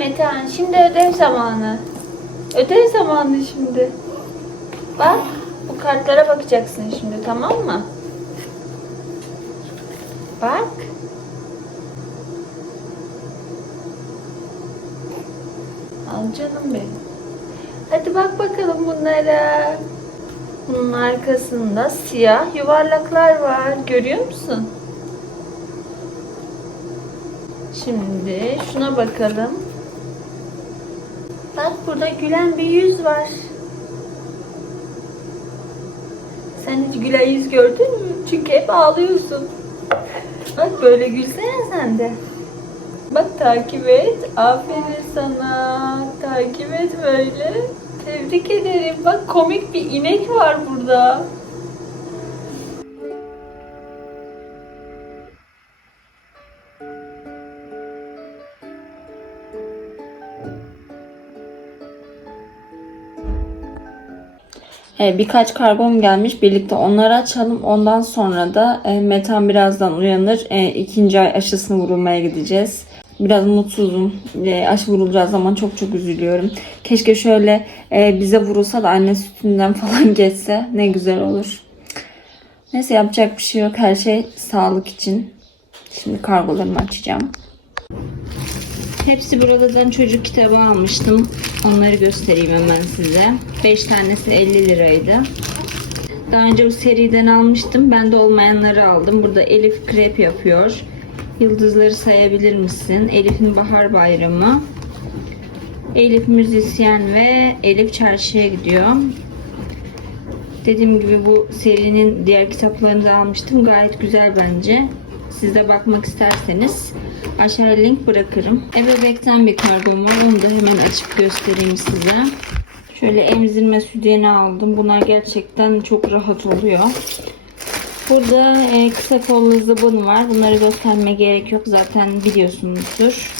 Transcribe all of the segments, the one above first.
Metehan şimdi ödev zamanı. Ödev zamanı şimdi. Bak bu kartlara bakacaksın şimdi tamam mı? Bak. Al canım benim. Hadi bak bakalım bunlara. Bunun arkasında siyah yuvarlaklar var. Görüyor musun? Şimdi şuna bakalım. Bak burada gülen bir yüz var. Sen hiç gülen yüz gördün mü? Çünkü hep ağlıyorsun. Bak böyle gülsene sen de. Bak takip et. Aferin sana. Takip et böyle. Tebrik ederim. Bak komik bir inek var burada. Birkaç kargom gelmiş. Birlikte onları açalım. Ondan sonra da e, Metan birazdan uyanır. E, ikinci ay aşısını vurulmaya gideceğiz. Biraz mutsuzum. E, aşı vurulacağı zaman çok çok üzülüyorum. Keşke şöyle e, bize vurulsa da anne sütünden falan geçse. Ne güzel olur. Neyse yapacak bir şey yok. Her şey sağlık için. Şimdi kargolarımı açacağım. Hepsi buradan çocuk kitabı almıştım. Onları göstereyim hemen size. 5 tanesi 50 liraydı. Daha önce bu seriden almıştım. Bende olmayanları aldım. Burada Elif krep yapıyor. Yıldızları sayabilir misin? Elif'in bahar bayramı. Elif müzisyen ve Elif çarşıya gidiyor. Dediğim gibi bu serinin diğer kitaplarını da almıştım. Gayet güzel bence. Siz de bakmak isterseniz aşağıya link bırakırım. Ebebek'ten bir kargom var. Onu da hemen açıp göstereyim size. Şöyle emzirme sütyeni aldım. Bunlar gerçekten çok rahat oluyor. Burada e, kısa kollu zıbın var. Bunları göstermeye gerek yok. Zaten biliyorsunuzdur.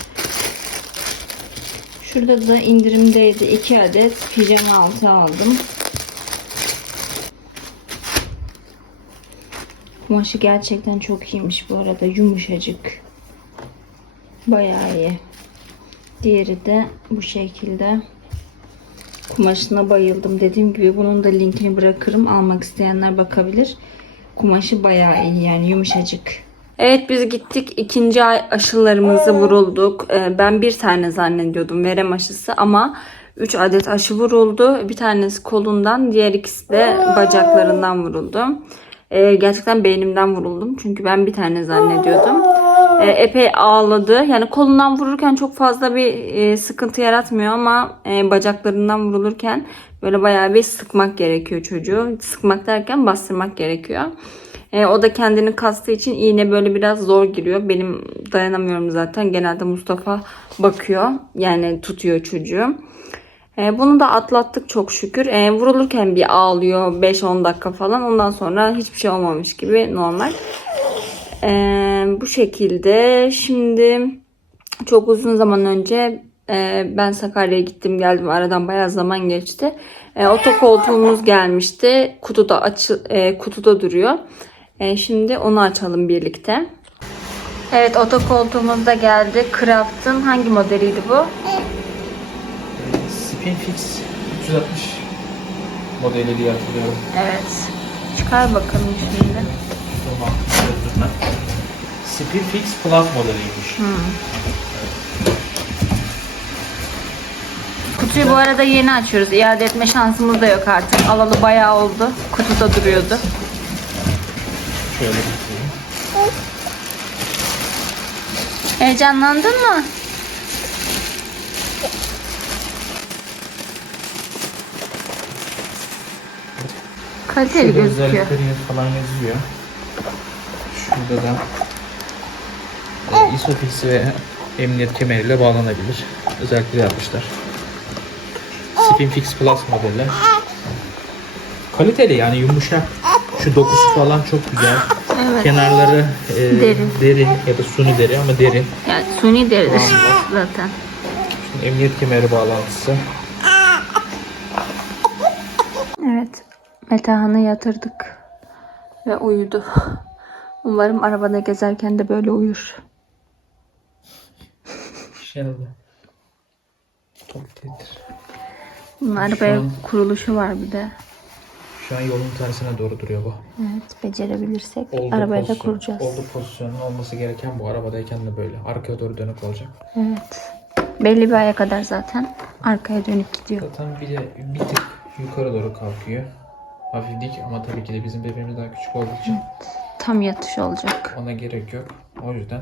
Şurada da indirimdeydi. 2 adet pijama altı aldım. Kumaşı gerçekten çok iyiymiş bu arada. Yumuşacık. Bayağı iyi. Diğeri de bu şekilde. Kumaşına bayıldım. Dediğim gibi bunun da linkini bırakırım. Almak isteyenler bakabilir. Kumaşı bayağı iyi yani yumuşacık. Evet biz gittik ikinci ay aşılarımızı vurulduk. Ee, Ben bir tane zannediyordum verem aşısı ama 3 adet aşı vuruldu. Bir tanesi kolundan diğer ikisi de bacaklarından vuruldu. Ee, Gerçekten beynimden vuruldum. Çünkü ben bir tane zannediyordum. Ee, Epey ağladı. Yani kolundan vururken çok fazla bir e, sıkıntı yaratmıyor ama e, bacaklarından vurulurken böyle bayağı bir sıkmak gerekiyor çocuğu. Sıkmak derken bastırmak gerekiyor. E, o da kendini kastığı için iğne böyle biraz zor giriyor. Benim dayanamıyorum zaten. Genelde Mustafa bakıyor. Yani tutuyor çocuğu. E, bunu da atlattık çok şükür. E, vurulurken bir ağlıyor 5-10 dakika falan. Ondan sonra hiçbir şey olmamış gibi normal. E, bu şekilde. Şimdi çok uzun zaman önce e, ben Sakarya'ya gittim geldim. Aradan bayağı zaman geçti. E, otokoltuğumuz gelmişti. Kutuda açı, e, kutuda duruyor. E, şimdi onu açalım birlikte. Evet otokoltuğumuz da geldi. Craft'ın hangi modeliydi bu? Spinfix 360 modeli diye hatırlıyorum. Evet. Çıkar bakalım şimdi. Tamam. Spinfix Plus modeliymiş. Kutuyu bu arada yeni açıyoruz. İade etme şansımız da yok artık. Alalı bayağı oldu. Kutuda duruyordu. Şöyle göstereyim. Heyecanlandın mı? Kaliteli Şurada gözüküyor. özellikleri falan yazıyor. Şurada da e, isofix ve emniyet kemeriyle bağlanabilir. Özellikleri yapmışlar. Spinfix Plus modeli. Kaliteli yani yumuşak. Şu dokusu falan çok güzel. Evet. Kenarları e, Deri. deri ya da suni deri ama deri. Yani suni deri zaten. Şimdi emniyet kemeri bağlantısı. Evet. Metehan'ı yatırdık. Ve uyudu. Umarım arabada gezerken de böyle uyur. İnşallah. Toktedir. Bunun Şu arabaya an- kuruluşu var bir de. Şu an yolun tersine doğru duruyor bu. Evet becerebilirsek Oldu arabaya da pozisyon- kuracağız. Oldu pozisyonun olması gereken bu. Arabadayken de böyle. Arkaya doğru dönük olacak. Evet. Belli bir aya kadar zaten arkaya dönük gidiyor. Zaten bir de bir tık yukarı doğru kalkıyor. Hafif dik ama tabii ki de bizim bebeğimiz daha küçük olduğu için Tam yatış olacak. ona gerek yok. O yüzden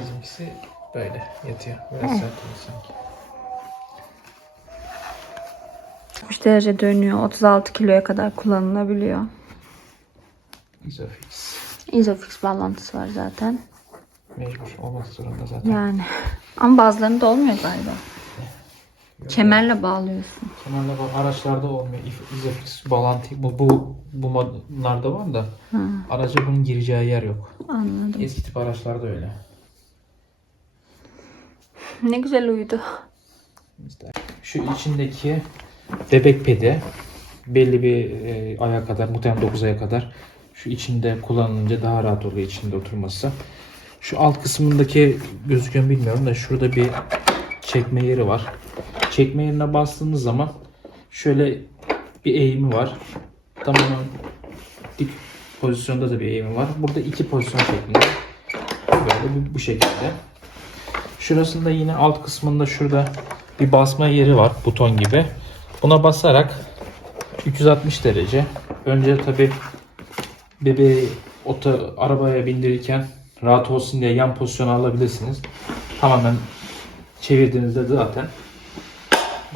bizimkisi böyle yatıyor. Biraz sert oldu sanki. 60 derece dönüyor. 36 kiloya kadar kullanılabiliyor. Isofix. Isofix bağlantısı var zaten. Mecbur olmak zorunda zaten. Yani. Ama bazılarında olmuyor galiba. Kemerle bağlıyorsun. Kemerle bak araçlarda olmuyor. If- Isofix bağlantı bu bu bu bunlarda var da Ha, araca bunun gireceği yer yok. anladım. Eski tip araçlarda öyle. Ne güzel uyudu. Şu içindeki bebek pedi belli bir e, aya kadar muhtemelen 9 aya kadar şu içinde kullanılınca daha rahat oluyor içinde oturması. Şu alt kısmındaki gözüküyor bilmiyorum da şurada bir çekme yeri var. Çekme yerine bastığınız zaman şöyle bir eğimi var. Tamamen dik pozisyonda da bir eğimi var. Burada iki pozisyon şeklinde. Böyle bu, bu şekilde. Şurasında yine alt kısmında şurada bir basma yeri var buton gibi. Buna basarak 360 derece. Önce tabi bebeği oto, arabaya bindirirken rahat olsun diye yan pozisyona alabilirsiniz. Tamamen çevirdiğinizde zaten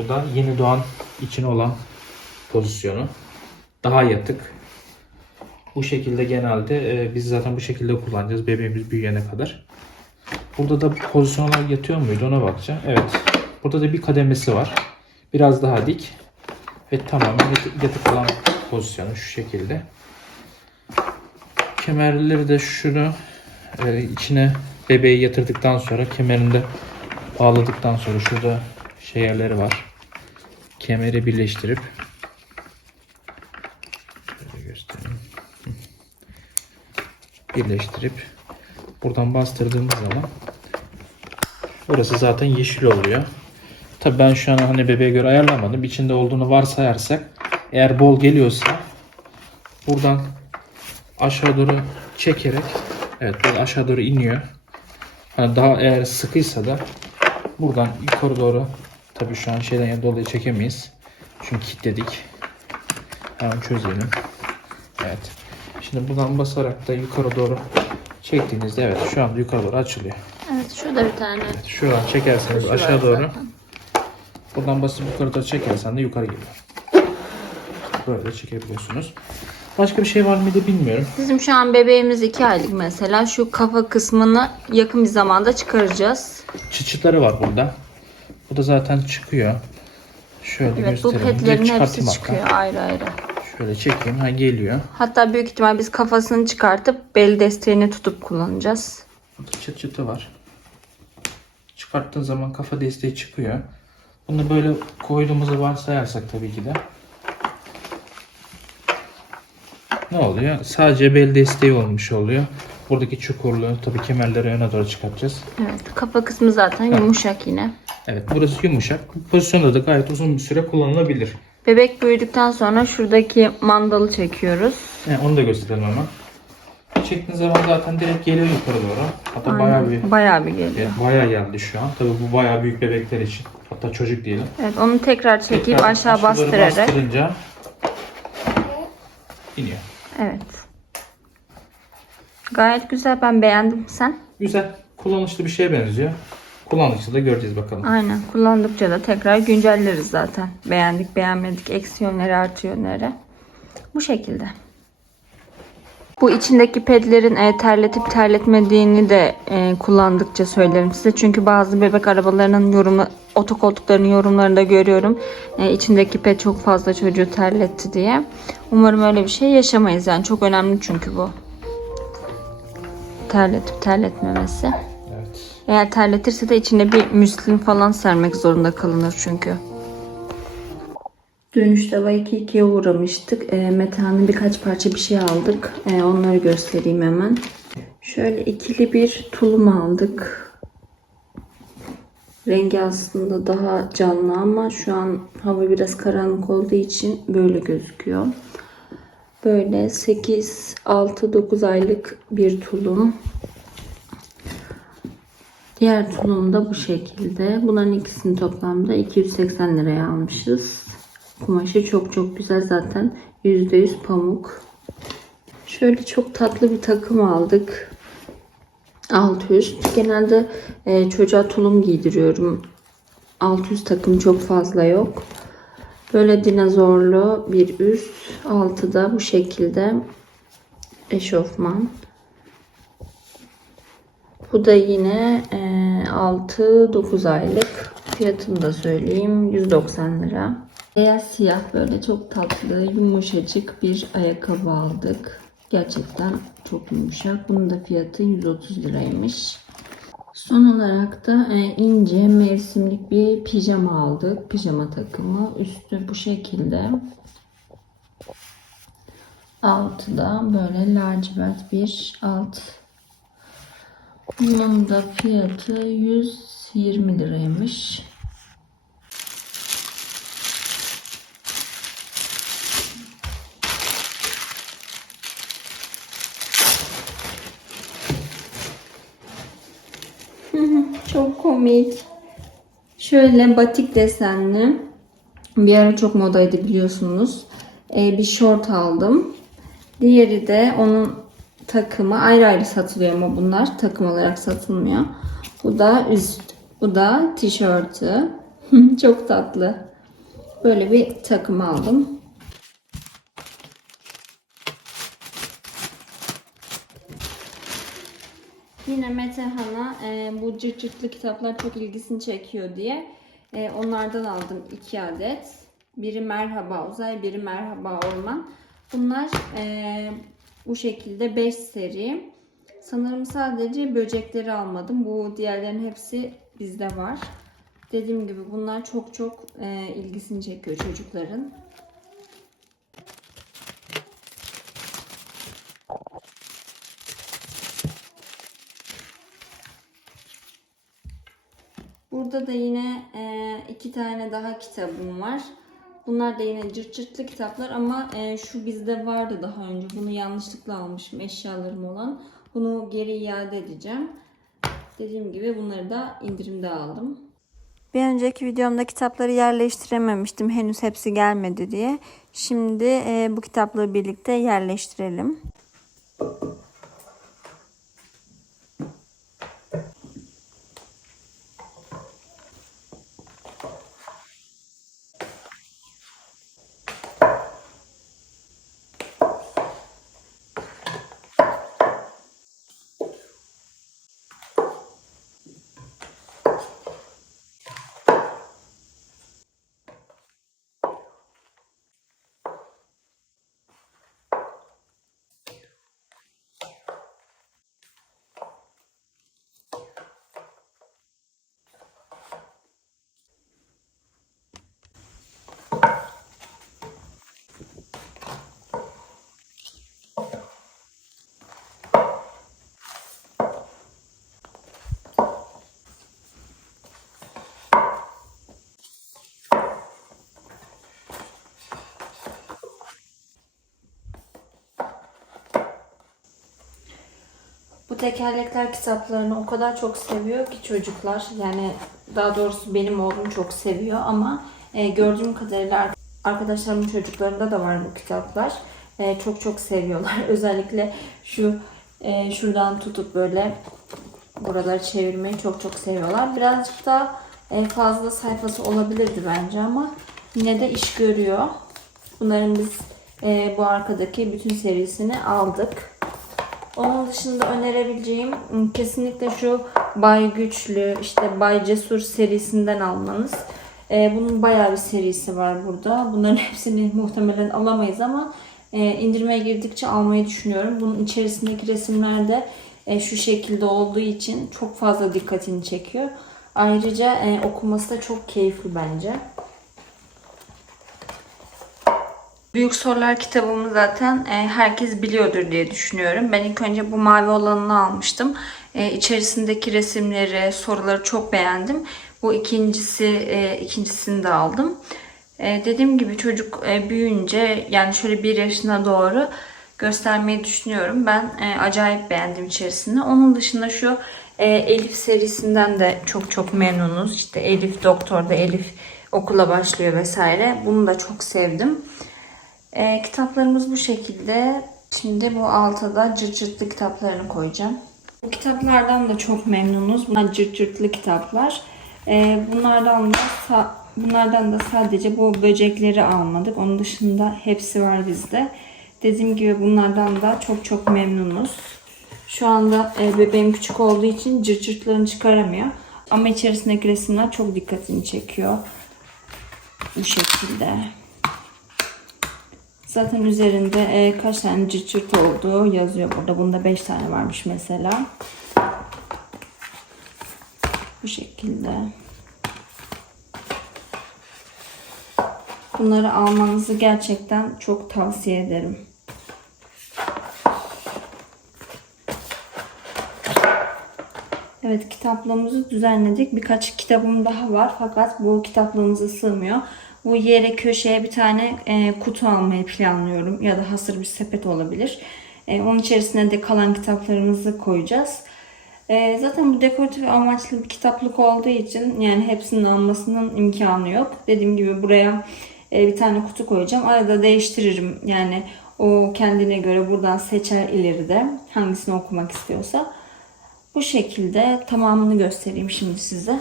bu da yeni doğan için olan pozisyonu. Daha yatık. Bu şekilde genelde e, biz zaten bu şekilde kullanacağız bebeğimiz büyüyene kadar. Burada da pozisyonlar yatıyor muydu ona bakacağım. Evet. Burada da bir kademesi var. Biraz daha dik. Ve tamamen yatık, olan pozisyonu şu şekilde. Kemerleri de şunu e, içine bebeği yatırdıktan sonra kemerini de bağladıktan sonra şurada şey yerleri var. Kemeri birleştirip şöyle göstereyim. Birleştirip buradan bastırdığımız zaman burası zaten yeşil oluyor. Tabi ben şu an hani bebeğe göre ayarlamadım. İçinde olduğunu varsayarsak eğer bol geliyorsa buradan aşağı doğru çekerek evet böyle aşağı doğru iniyor. Hani daha eğer sıkıysa da buradan yukarı doğru tabi şu an şeyden dolayı çekemeyiz. Çünkü kilitledik. Hemen çözelim. Evet. Şimdi buradan basarak da yukarı doğru çektiğinizde evet şu anda yukarı doğru açılıyor. Evet şurada bir tane. Şuradan çekerseniz Şu aşağı doğru. zaten. Buradan basıp yukarı doğru çekersen de yukarı geliyor. Böyle çekebiliyorsunuz. Başka bir şey var mıydı bilmiyorum. Bizim şu an bebeğimiz 2 aylık mesela. Şu kafa kısmını yakın bir zamanda çıkaracağız. Çıçıtları var burada. Bu da zaten çıkıyor. Şöyle Evet bu gösterelim. petlerin Direkt hepsi çıkartayım hatta. çıkıyor ayrı ayrı. Şöyle çekeyim. Ha geliyor. Hatta büyük ihtimal biz kafasını çıkartıp bel desteğini tutup kullanacağız. Burada çıt çıtı var. Çıkarttığın zaman kafa desteği çıkıyor. Bunu böyle koyduğumuzu varsayarsak tabii ki de. Ne oluyor? Sadece bel desteği olmuş oluyor. Buradaki çukurluğu tabii kemerleri öne doğru çıkartacağız. Evet kafa kısmı zaten yumuşak yine. Evet burası yumuşak. Bu pozisyonda da gayet uzun bir süre kullanılabilir. Bebek büyüdükten sonra şuradaki mandalı çekiyoruz. Yani onu da gösterelim hemen. Çektiğiniz zaman zaten direkt geliyor yukarı doğru. Hatta bayağı bir Bayağı bir geliyor. evet, bayağı geldi şu an. Tabii bu bayağı büyük bebekler için. Hatta çocuk diyelim. Evet onu tekrar çekip Tekrar aşağı bastırarak. bastırınca iniyor. Evet. Gayet güzel ben beğendim. Sen? Güzel. Kullanışlı bir şeye benziyor. Kullanışlı da göreceğiz bakalım. Aynen. Kullandıkça da tekrar güncelleriz zaten. Beğendik, beğenmedik, eksi yönleri, artı yönleri. Bu şekilde. Bu içindeki pedlerin e, terletip terletmediğini de e, kullandıkça söylerim size. Çünkü bazı bebek arabalarının yorumu, otokoltuklarının yorumlarında görüyorum. E, içindeki ped çok fazla çocuğu terletti diye. Umarım öyle bir şey yaşamayız. Yani çok önemli çünkü bu. Terletip terletmemesi. Eğer terletirse de içine bir müslin falan sermek zorunda kalınır çünkü. Dönüşte Waikiki'ye uğramıştık. E, Meta'nın birkaç parça bir şey aldık. E, onları göstereyim hemen. Şöyle ikili bir tulum aldık. Rengi aslında daha canlı ama şu an hava biraz karanlık olduğu için böyle gözüküyor. Böyle 8, 6, 9 aylık bir tulum. Diğer tulum da bu şekilde. Bunların ikisini toplamda 280 liraya almışız. Kumaşı çok çok güzel zaten. %100 pamuk. Şöyle çok tatlı bir takım aldık. Alt üst. Genelde e, çocuğa tulum giydiriyorum. Alt üst takım çok fazla yok. Böyle dinozorlu bir üst. Altı da bu şekilde eşofman. Bu da yine e, 6-9 aylık. Fiyatını da söyleyeyim. 190 lira. Beyaz siyah böyle çok tatlı, yumuşacık bir ayakkabı aldık. Gerçekten çok yumuşak. Bunun da fiyatı 130 liraymış. Son olarak da e, ince mevsimlik bir pijama aldık. Pijama takımı. Üstü bu şekilde. Altı da böyle lacivert bir alt. Bunun da fiyatı 120 liraymış. Çok komik. Şöyle batik desenli. Bir ara çok modaydı biliyorsunuz. Ee, bir şort aldım. Diğeri de onun takımı ayrı ayrı satılıyor ama bunlar takım olarak satılmıyor. Bu da üst. Bu da tişörtü. çok tatlı. Böyle bir takım aldım. Yine Metehan'a e, bu cırt cırtlı kitaplar çok ilgisini çekiyor diye e, onlardan aldım iki adet. Biri Merhaba Uzay, biri Merhaba Orman. Bunlar e, bu şekilde 5 seri. Sanırım sadece böcekleri almadım. Bu diğerlerin hepsi bizde var. Dediğim gibi bunlar çok çok e, ilgisini çekiyor çocukların. Burada da yine e, iki tane daha kitabım var. Bunlar da yine cırt cırtlı kitaplar ama e, şu bizde vardı daha önce. Bunu yanlışlıkla almışım eşyalarım olan. Bunu geri iade edeceğim. Dediğim gibi bunları da indirimde aldım. Bir önceki videomda kitapları yerleştirememiştim. Henüz hepsi gelmedi diye. Şimdi e, bu kitapları birlikte yerleştirelim. Tekerlekler kitaplarını o kadar çok seviyor ki çocuklar. Yani daha doğrusu benim oğlum çok seviyor ama e, gördüğüm kadarıyla arkadaşlarımın çocuklarında da var bu kitaplar. E, çok çok seviyorlar. Özellikle şu e, şuradan tutup böyle buraları çevirmeyi çok çok seviyorlar. Birazcık da e, fazla sayfası olabilirdi bence ama yine de iş görüyor. Bunların biz e, bu arkadaki bütün serisini aldık. Onun dışında önerebileceğim ım, kesinlikle şu Bay Güçlü, işte Bay Cesur serisinden almanız. Ee, bunun bayağı bir serisi var burada. Bunların hepsini muhtemelen alamayız ama e, indirmeye girdikçe almayı düşünüyorum. Bunun içerisindeki resimler de e, şu şekilde olduğu için çok fazla dikkatini çekiyor. Ayrıca e, okuması da çok keyifli bence. Büyük Sorular kitabımı zaten e, herkes biliyordur diye düşünüyorum. Ben ilk önce bu mavi olanını almıştım. E, içerisindeki resimleri, soruları çok beğendim. Bu ikincisi, e, ikincisini de aldım. Dediğim gibi çocuk büyüyünce yani şöyle bir yaşına doğru göstermeyi düşünüyorum. Ben acayip beğendim içerisinde. Onun dışında şu Elif serisinden de çok çok memnunuz. İşte Elif doktorda, Elif okula başlıyor vesaire. Bunu da çok sevdim. E, kitaplarımız bu şekilde. Şimdi bu altada cırt cırtlı kitaplarını koyacağım. Bu kitaplardan da çok memnunuz. Bunlar cırt cırtlı kitaplar. E, bunlardan da bunlardan da sadece bu böcekleri almadık. Onun dışında hepsi var bizde. Dediğim gibi bunlardan da çok çok memnunuz. Şu anda e, bebeğim küçük olduğu için cırt cırtlarını çıkaramıyor. Ama içerisindeki resimler çok dikkatini çekiyor. Bu şekilde. Zaten üzerinde e, kaç tane cırt cırt olduğu yazıyor burada. Bunda 5 tane varmış mesela. Bu şekilde. Bunları almanızı gerçekten çok tavsiye ederim. Evet kitaplığımızı düzenledik. Birkaç kitabım daha var fakat bu kitaplığımıza sığmıyor. Bu yere köşeye bir tane e, kutu almayı planlıyorum ya da hasır bir sepet olabilir. E, onun içerisine de kalan kitaplarımızı koyacağız. E, zaten bu dekoratif amaçlı bir kitaplık olduğu için yani hepsinin almasının imkanı yok. Dediğim gibi buraya e, bir tane kutu koyacağım. Arada değiştiririm yani o kendine göre buradan seçer ileride hangisini okumak istiyorsa. Bu şekilde tamamını göstereyim şimdi size.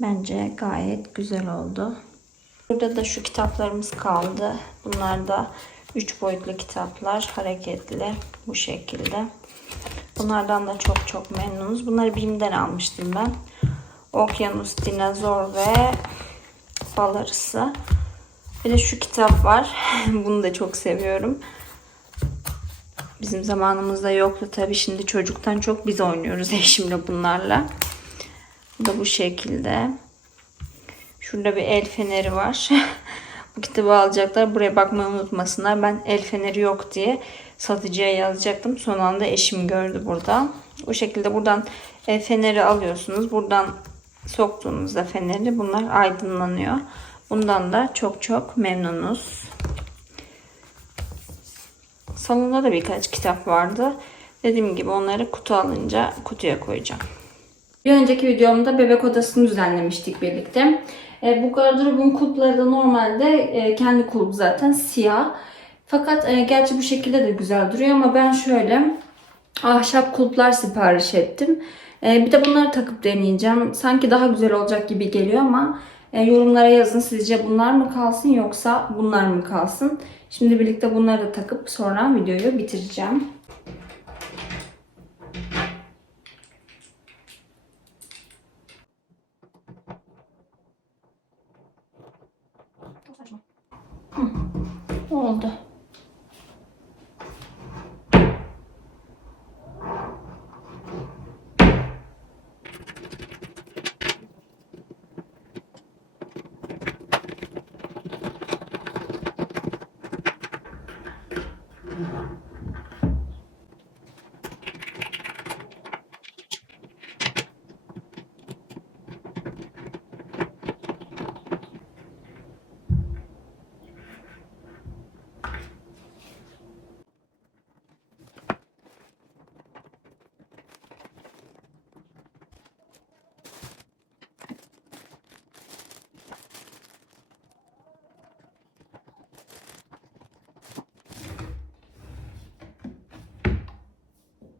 Bence gayet güzel oldu. Burada da şu kitaplarımız kaldı. Bunlar da 3 boyutlu kitaplar. Hareketli bu şekilde. Bunlardan da çok çok memnunuz. Bunları BİM'den almıştım ben. Okyanus, Dinozor ve Bal Arısı. Bir de şu kitap var. Bunu da çok seviyorum. Bizim zamanımızda yoktu tabii. Şimdi çocuktan çok biz oynuyoruz eşimle bunlarla. Bu da bu şekilde. Şurada bir el feneri var. bu kitabı alacaklar. Buraya bakmayı unutmasınlar. Ben el feneri yok diye satıcıya yazacaktım. Son anda eşim gördü burada. Bu şekilde buradan el feneri alıyorsunuz. Buradan soktuğunuzda feneri bunlar aydınlanıyor. Bundan da çok çok memnunuz. Salonda da birkaç kitap vardı. Dediğim gibi onları kutu alınca kutuya koyacağım. Bir önceki videomda bebek odasını düzenlemiştik birlikte. E, bu gardırobun kulpları da normalde e, kendi kulp zaten siyah. Fakat e, gerçi bu şekilde de güzel duruyor ama ben şöyle ahşap kulplar sipariş ettim. E, bir de bunları takıp deneyeceğim. Sanki daha güzel olacak gibi geliyor ama e, yorumlara yazın sizce bunlar mı kalsın yoksa bunlar mı kalsın? Şimdi birlikte bunları da takıp sonra videoyu bitireceğim. Oldu.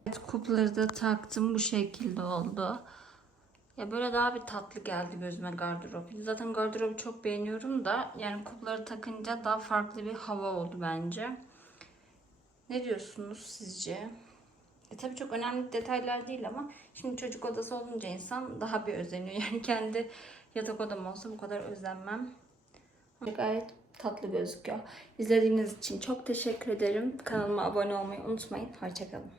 Evet, kupları da taktım. Bu şekilde oldu. Ya böyle daha bir tatlı geldi gözüme gardırop. Zaten gardırobu çok beğeniyorum da yani kupları takınca daha farklı bir hava oldu bence. Ne diyorsunuz sizce? E tabii çok önemli detaylar değil ama şimdi çocuk odası olunca insan daha bir özeniyor. Yani kendi yatak odam olsa bu kadar özenmem. Gayet tatlı gözüküyor. İzlediğiniz için çok teşekkür ederim. Kanalıma abone olmayı unutmayın. Hoşçakalın.